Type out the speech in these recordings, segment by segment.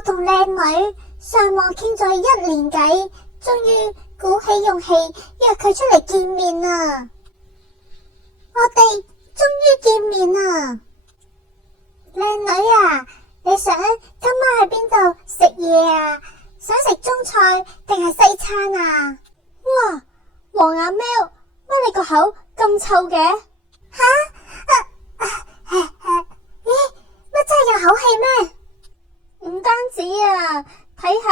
我同靚女上網傾咗1年偈，終於鼓起勇氣約佢出嚟見面啦。我哋終於見面啦。靚女啊，你想今晚去邊度食嘢啊？想食中菜定係西餐啊？哇，黃眼喵，乜你個口咁臭嘅？吓？咦，乜真係有口氣咩？唔單止啊，睇下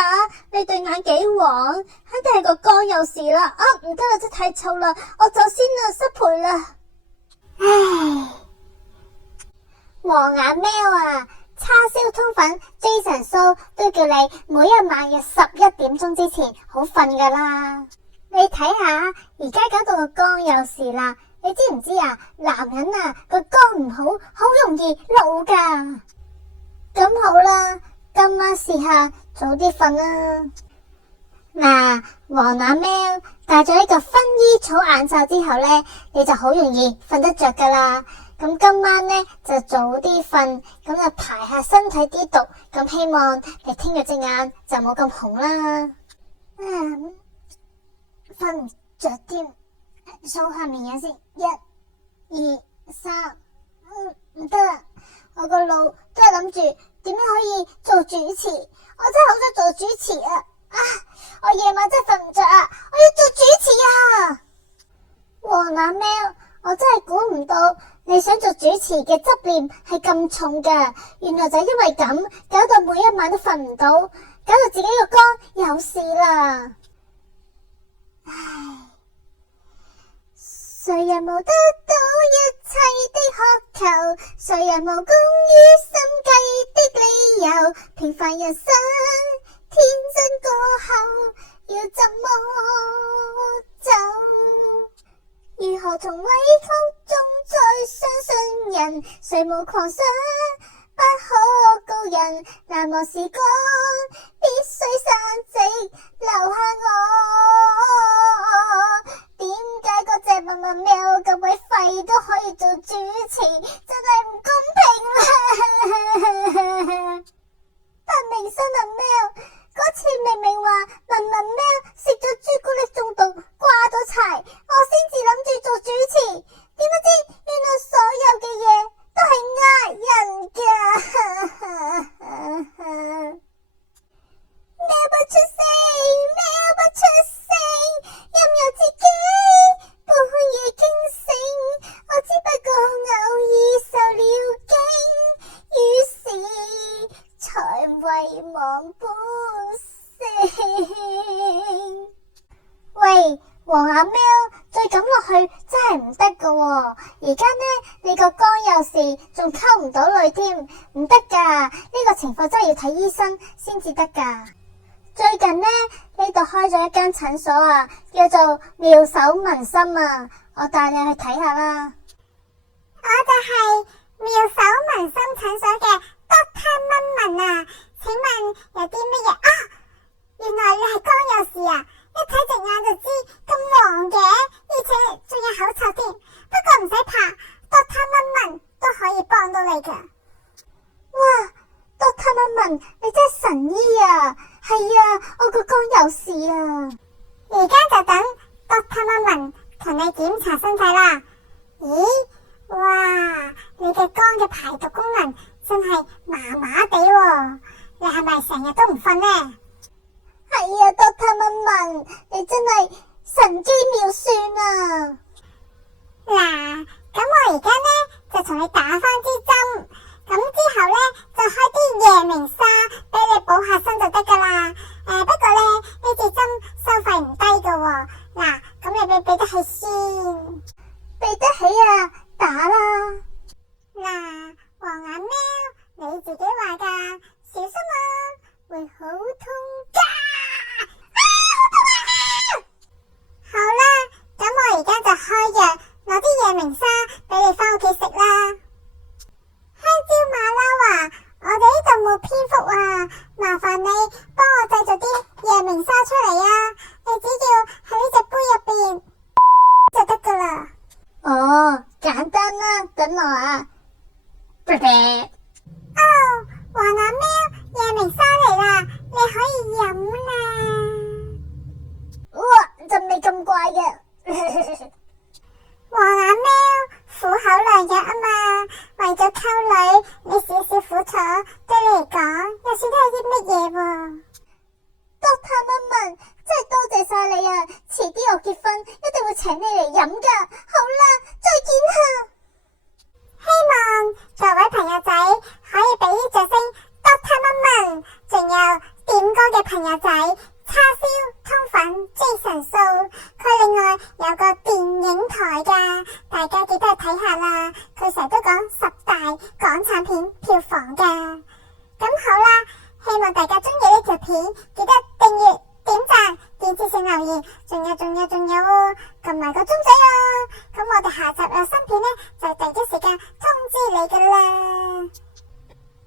你對眼幾黃，肯定係個肝有事啦。啊，唔得啦，真係太臭啦，我走先啦，失陪啦。唉，黃眼喵啊，叉燒通粉 Jason 蘇都叫你每一晚嘅11點鐘之前好瞓噶啦。你睇下，而家搞到個肝有事啦，你知唔知啊？男人啊個肝唔好，好容易老噶。咁好啦，今晚試下早啲瞓啦。嗱，黃眼喵戴咗呢個薰衣草眼罩之後呢，你就好容易瞓得着噶啦。咁今晚呢就早啲瞓，咁就排下身體啲毒。咁希望你聽日隻眼就冇咁紅啦。瞓唔着添，數下面嘢先，1、2、3，唔得啦，我個腦都係諗住點樣可以做主持，我真係好想做主持啊！我夜晚真係瞓唔着啊，我要做主持啊！黃眼喵，我真係估唔到你想做主持嘅執念係咁重噶，原來就因為咁，搞到每一晚都瞓唔到，搞到自己個肝有事啦。唉，誰人無得到一切的渴求，誰人無功於心計的理由，平凡人生天真過後要怎麼走？如何從委屈中再相信人？誰無狂想不可告人？難忘時光必須散席，留下我。點解嗰隻文文喵咁鬼廢都可以做主持？真係唔公平啦！但明新聞喵嗰次明明話文文喵食咗朱古力中毒掛咗柴，我先至諗住做主持，點不知原來所有嘅嘢都係呃人噶。喵不出聲，喵不出聲，任由自己半夜驚醒，我只不過偶爾受了驚，於是才遺忘本性。喂，黃眼喵，再咁落去真係唔得噶喎！而家呢，你個肝有事，仲溝唔到女添，唔得噶！呢個情況真係要睇醫生先至得噶。最近呢度開咗一間診所啊，叫做妙手紋心啊，我帶你去睇下啦。我就係妙手紋心診所嘅 Dr. 蚊紋啊，請問有啲乜嘢？原來你係肝有事啊！一睇隻眼就知咁黃嘅，而且仲有口臭添。不過唔使怕，Dr. 蚊紋都可以幫到你噶。哇！Dr. 蚊紋，你真係神醫啊！係啊，我個肝有事啊！而家就等 Dr. 蚊紋同你檢查身體啦。咦？哇！你嘅肝嘅排毒功能真係麻麻地喎，你係咪成日都唔瞓呢？係啊，Dr. 蚊紋，你真係神機妙算啊！嗱，咁我而家呢就同你打翻支針，咁之後呢就開啲夜明砂俾你補下身就得噶啦。不過呢支針收費唔低噶喎。嗱，咁你俾得起先？俾得起啊，打啦！嗱，黃眼喵，你自己話噶，小心啊，會好痛噶。好痛啊！好啦，咁我而家就開藥，攞啲夜明砂俾你翻屋企食啦。香蕉馬騮啊，我哋呢度冇蝙蝠啊，麻煩你幫我製造啲夜明砂出嚟啊！你只要喺呢隻杯入邊就得噶啦。哦，簡單啦，等我啊。黃眼喵，夜明砂嚟啦！望大家中意呢條片，記得訂閱、點讚、建設性留言，仲有哦，撳埋個鐘仔哦。咁我哋下集有新片呢，就第一時間通知你噶啦。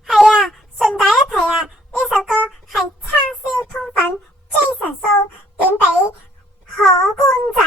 係啊，順帶一提啊，呢首歌係叉燒通粉 Jason So 點俾可觀仔。